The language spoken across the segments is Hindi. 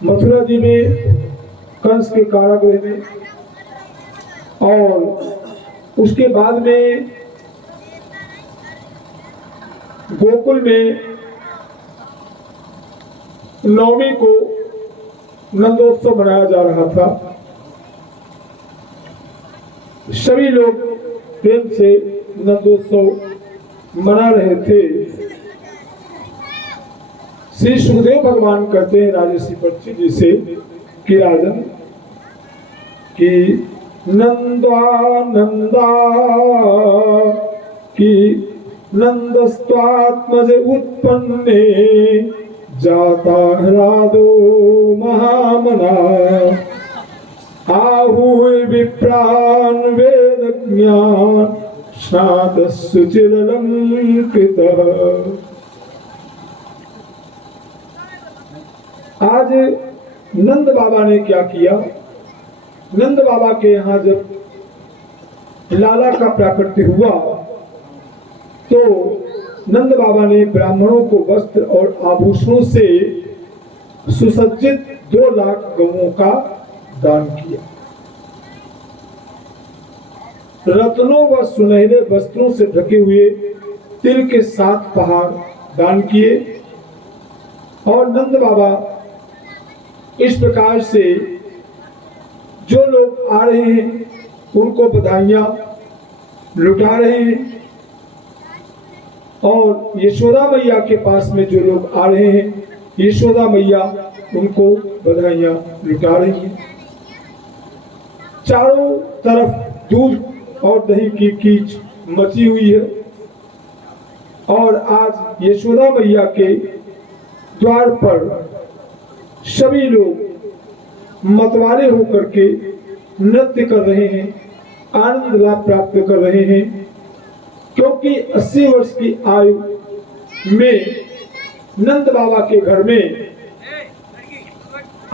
मथुरा जी में कंस के कारागृह में, और उसके बाद में गोकुल में नवमी को नंदोत्सव मनाया जा रहा था। सभी लोग प्रेम से नंदोत्सव मना रहे थे। श्री सुखदेव भगवान कहते हैं राजर्षि परीक्षित जी से कि राजन कि नंदा नंदा कि नंदस्त्वात्मज उत्पन्ने जाता ह्लादो महामना आहूय विप्रान वेद ज्ञान स्नातस्सुचिरलंकृतः। आज नंद बाबा ने क्या किया? नंद बाबा के यहाँ जब लाला का प्राकट्य हुआ तो नंद बाबा ने ब्राह्मणों को वस्त्र और आभूषणों से सुसज्जित 2 लाख गौओं का दान किया। रत्नों व सुनहरे वस्त्रों से ढके हुए तिल के 7 पहाड़ दान किए। और नंद बाबा इस प्रकार से जो लोग आ रहे हैं उनको बधाइयां लुटा रहे हैं, और यशोदा मैया के पास में जो लोग आ रहे हैं यशोदा मैया उनको बधाइयां लुटा रही हैं। चारों तरफ दूध और दही की कीच मची हुई है, और आज यशोदा मैया के द्वार पर सभी लोग मतवाले होकर के नृत्य कर रहे हैं, आनंद लाभ प्राप्त कर रहे हैं, क्योंकि 80 वर्ष की आयु में नंद बाबा के घर में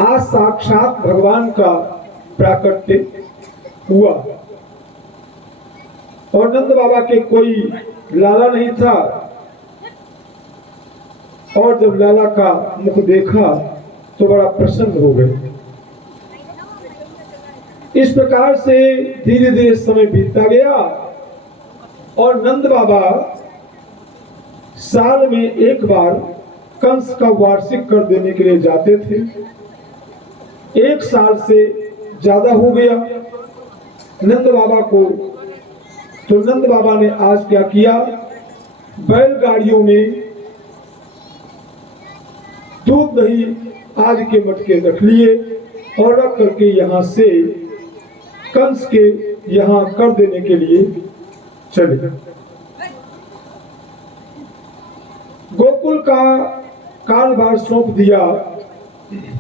आज साक्षात भगवान का प्राकट्य हुआ। और नंद बाबा के कोई लाला नहीं था, और जब लाला का मुख देखा तो बड़ा प्रसन्न हो गए। इस प्रकार से धीरे धीरे समय बीतता गया, और नंद बाबा साल में एक बार कंस का वार्षिक कर देने के लिए जाते थे। 1 साल से ज्यादा हो गया नंद बाबा को, तो नंद बाबा ने आज क्या किया? बैलगाड़ियों में दूध दही आज के मटके रख लिए और रख करके यहाँ से कंस के यहाँ कर देने के लिए चले। गोकुल का कारोबार सौंप दिया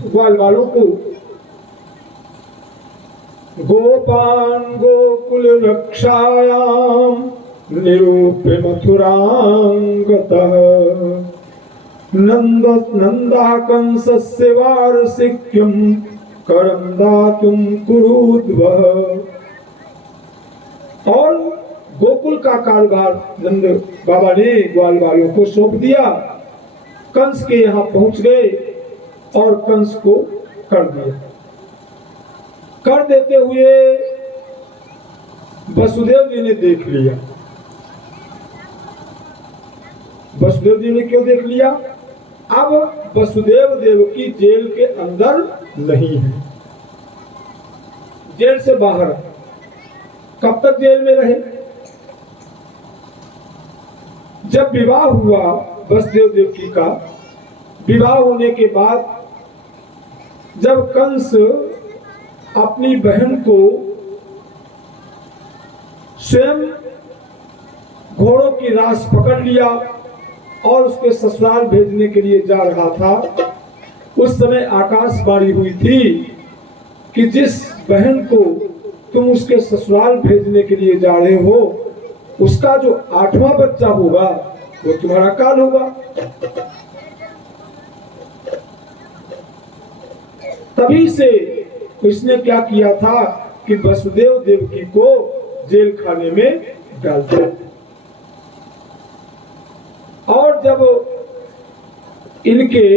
ग्वाल वालों को। गोपान गोकुल रक्षायाम निरूप्य मथुरांगतः नंदा कंसस्य वार्षिक्यम करंदातुम कुरुद्वः। और गोकुल का कारोबार नंद बाबा ने ग्वाल वालों को सौंप दिया। कंस के यहाँ पहुंच गए और कंस को कर दिया। कर देते हुए वसुदेव जी ने देख लिया। वसुदेव जी ने क्यों देख लिया? अब वसुदेव देवकी जेल के अंदर नहीं है, जेल से बाहर। कब तक जेल में रहे? जब विवाह हुआ वसुदेव देवकी का, विवाह होने के बाद जब कंस अपनी बहन को स्वयं घोड़ों की रास पकड़ लिया और उसके ससुराल भेजने के लिए जा रहा था, उस समय आकाशवाणी हुई थी कि जिस बहन को तुम उसके ससुराल भेजने के लिए जा रहे हो उसका जो 8वां बच्चा होगा वो तुम्हारा काल होगा। तभी से इसने क्या किया था कि वसुदेव देवकी को जेल खाने में डाल दिया। और जब इनके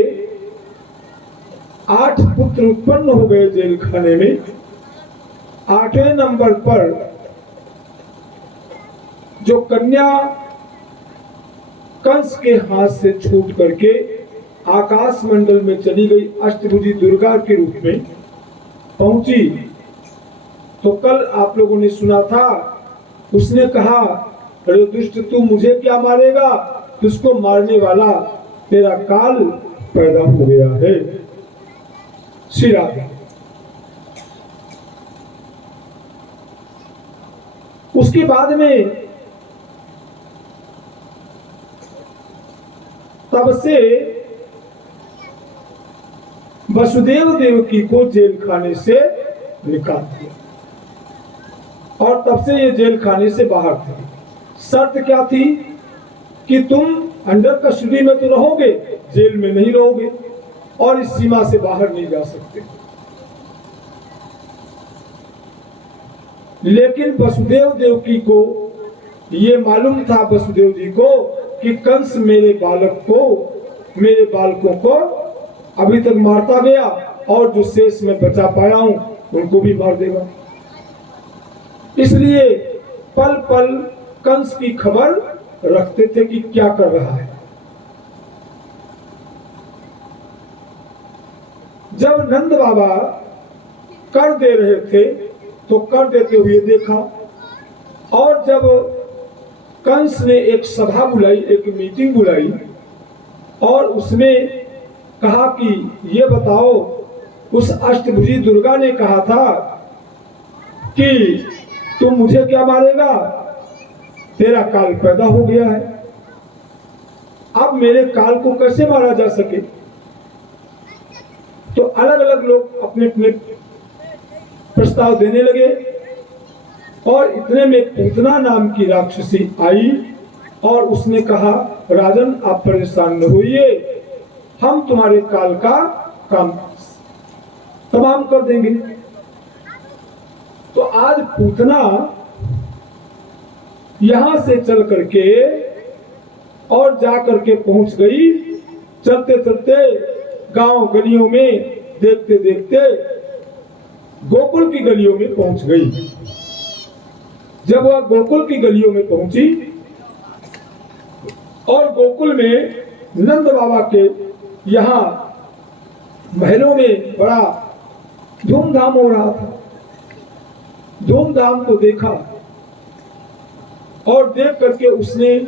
8 पुत्र उत्पन्न हो गए जेल खाने में। 8वें नंबर पर जो कन्या कंस के हाथ से छूट करके आकाश मंडल में चली गई, अष्टभुजी दुर्गा के रूप में पहुंची। तो कल आप लोगों ने सुना था, उसने कहा, अरे दुष्ट, तू मुझे क्या मारेगा, तुझको मारने वाला तेरा काल पैदा हो गया है। श्री राधे। उसके बाद में तब से वसुदेव देवकी को जेल खाने से निकाल दिया और तब से ये जेल खाने से बाहर थे। शर्त क्या थी कि तुम अंडर कस्टडी में तो रहोगे, जेल में नहीं रहोगे और इस सीमा से बाहर नहीं जा सकते। लेकिन वसुदेव देवकी को ये मालूम था, वसुदेव जी को, कि कंस मेरे बालकों को अभी तक मारता गया और जो शेष मैं बचा पाया हूं उनको भी मार देगा। इसलिए पल पल कंस की खबर रखते थे कि क्या कर रहा है। जब नंद बाबा कर दे रहे थे तो कर देते हुए देखा, और जब कंस ने एक सभा बुलाई, एक मीटिंग बुलाई और उसमें कहा कि ये बताओ, उस अष्टभुजी दुर्गा ने कहा था कि तुम मुझे क्या मारेगा, तेरा काल पैदा हो गया है, अब मेरे काल को कैसे मारा जा सके। तो अलग अलग लोग अपने अपने प्रस्ताव देने लगे और इतने में पूतना नाम की राक्षसी आई और उसने कहा, राजन आप परेशान न होइए, हम तुम्हारे काल का काम तमाम कर देंगे। तो आज पूतना यहां से चल करके और जा करके पहुंच गई, चलते चलते गांव गलियों में, देखते देखते गोकुल की गलियों में पहुंच गई। जब वह गोकुल की गलियों में पहुंची और गोकुल में नंद बाबा के यहाँ महलों में बड़ा धूमधाम हो रहा था, धूमधाम को देखा और देख करके उसने,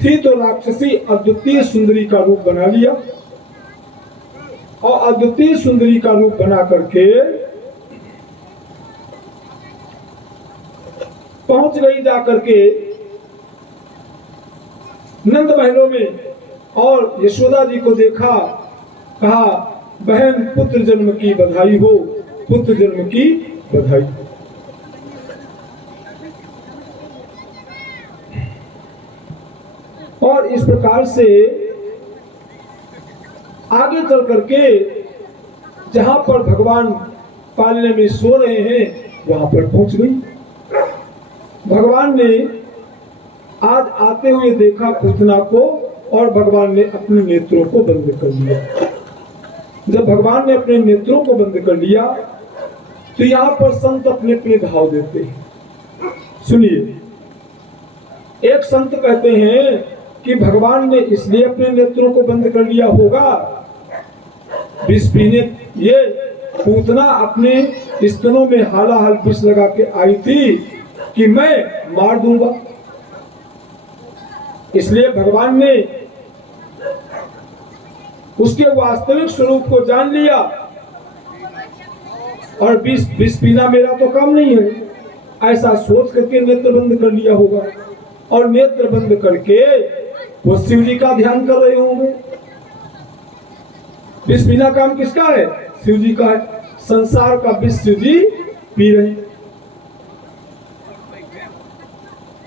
थी तो राक्षसी, अद्वितीय सुंदरी का रूप बना लिया और अद्वितीय सुंदरी का रूप बना करके पहुंच गई जा करके नंद महलों में और यशोदा जी को देखा, कहा, बहन पुत्र जन्म की बधाई हो, पुत्र जन्म की बधाई। और इस प्रकार से आगे चल करके जहां पर भगवान पालने में सो रहे हैं वहां पर पहुंच गई। भगवान ने आज आते हुए देखा पूतना को और भगवान ने अपने नेत्रों को बंद कर लिया। जब भगवान ने अपने नेत्रों को बंद कर लिया तो यहाँ पर संत अपने अपने भाव देते हैं। सुनिए, एक संत कहते हैं कि भगवान ने इसलिए अपने नेत्रों को बंद कर लिया होगा, विष पीने, ये पूतना अपने स्तनों में हालाहाल विष लगा के आई थी कि मैं मार दूंगा, इसलिए भगवान ने उसके वास्तविक स्वरूप को जान लिया और विष पीना मेरा तो काम नहीं है, ऐसा सोच करके नेत्र बंद कर लिया होगा। और नेत्र बंद करके वो शिव जी का ध्यान कर रहे होंगे। विष पीना काम किसका है? शिव जी का है। संसार का विष शिव जी पी रहे।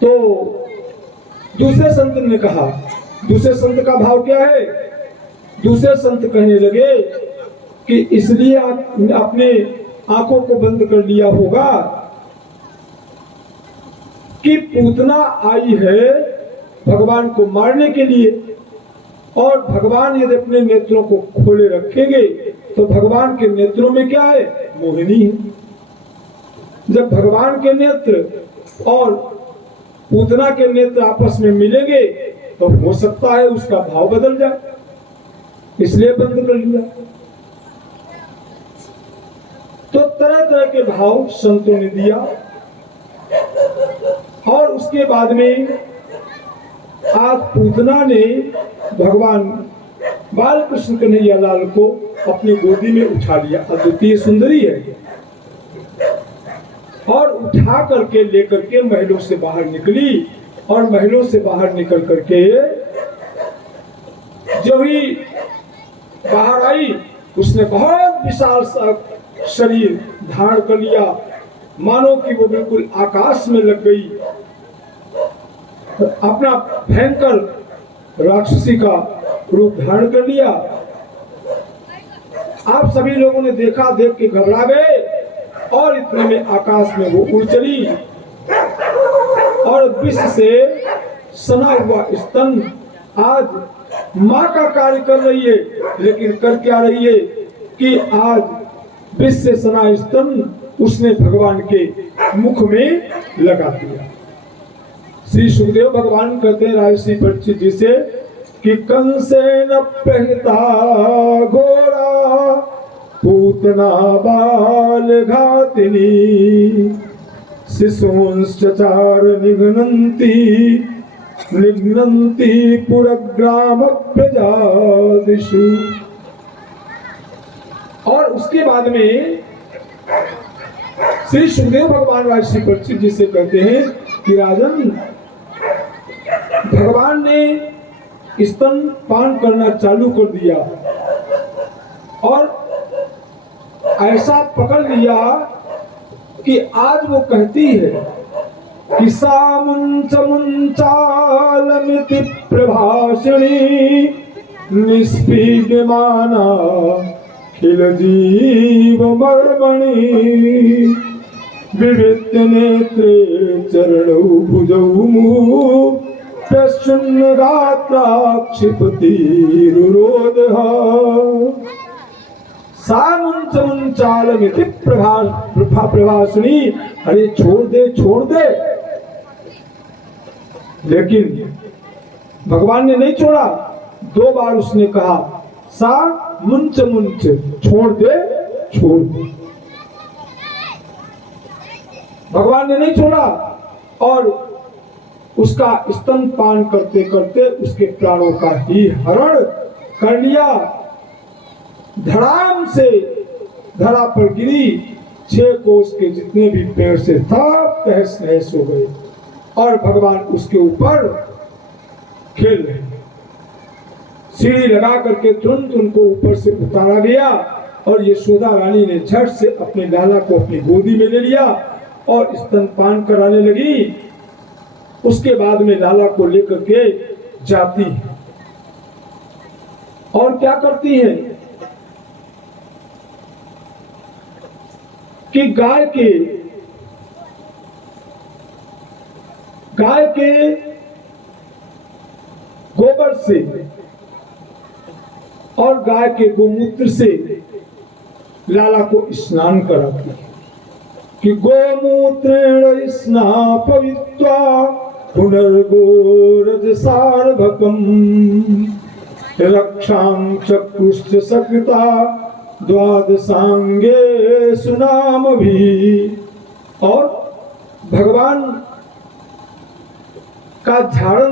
तो दूसरे संत ने कहा, दूसरे संत का भाव क्या है? दूसरे संत कहने लगे कि इसलिए आप अपने आंखों को बंद कर लिया होगा कि पूतना आई है भगवान को मारने के लिए, और भगवान यदि अपने नेत्रों को खोले रखेंगे तो तो भगवान के नेत्रों में क्या है? मोहिनी है। जब भगवान के नेत्र और पूतना के नेत्र आपस में मिलेंगे तो हो सकता है उसका भाव बदल जाए, इसलिए बंद कर लिया। तो तरह तरह के भाव संतों ने दिया और उसके बाद में आज पूतना ने भगवान बाल कृष्ण कन्हैया लाल को अपनी गोदी में उठा लिया। अद्वितीय सुंदरी है और उठा करके लेकर के महलों से बाहर निकली और महलों से बाहर निकल करके जो ही बाहर आई उसने बहुत विशाल सा शरीर धारण कर लिया, मानो कि वो बिल्कुल आकाश में लग गई। अपना भयंकर राक्षसी का रूप धारण कर लिया। आप सभी लोगों ने देखा, देख के घबरा गए और इतने में आकाश में वो उड़ चली और विष से सना हुआ स्तन आज मां का कार्य कर रही है, लेकिन कर क्या रही है कि आज विष से सना स्तन उसने भगवान के मुख में लगा दिया। श्री सुखदेव भगवान कहते हैं राजर्षि परीक्षित जी से कि कंसेन प्रहिता घोड़ा पूतना बाल घातिनी शिशूंश्चार निघ्नन्ति पुरग्राम प्रजादिषु। और उसके बाद में श्री सुखदेव भगवान राजर्षि परीक्षित जी से कहते हैं कि राजन, भगवान ने स्तन पान करना चालू कर दिया और ऐसा पकड़ लिया कि आज वो कहती है कि सा मुंच मुंचालमिति प्रभाषिणी निष्पीड्यमाना खिल जीव मर्मणि विवृत्त नेत्रे चरणौ भुजौ मुहुः प्रसन्न गात्रा क्षिपतिरुरोधः सा मुंच मुंचालमिति प्रभाषिणी। अरे छोड़ दे, लेकिन भगवान ने नहीं छोड़ा। 2 बार उसने कहा सा मुंच मुंच, छोड़ दे। भगवान ने नहीं छोड़ा और उसका स्तन पान करते करते उसके प्राणों का ही हरण कर लिया। धड़ाम से धरा पर गिरी, 6 कोस के जितने भी पेड़ से था तहस नहस हो गए और भगवान उसके ऊपर खेल रहे। सीढ़ी लगा करके तुरंत उनको ऊपर से उतारा गया और यशोदा रानी ने झट से अपने लाला को अपनी गोदी में ले लिया और स्तनपान कराने लगी। उसके बाद में लाला को लेकर के जाती है और क्या करती है कि गाय के गोबर से और गाय के गोमूत्र से लाला को स्नान कराती है कि गोमूत्रेण स्नापयित्वा पुनर्गोरज सार्भकम रक्षां चक्रुश्च सकृता द्वादशांगे सुनाम भी। और भगवान का झाड़न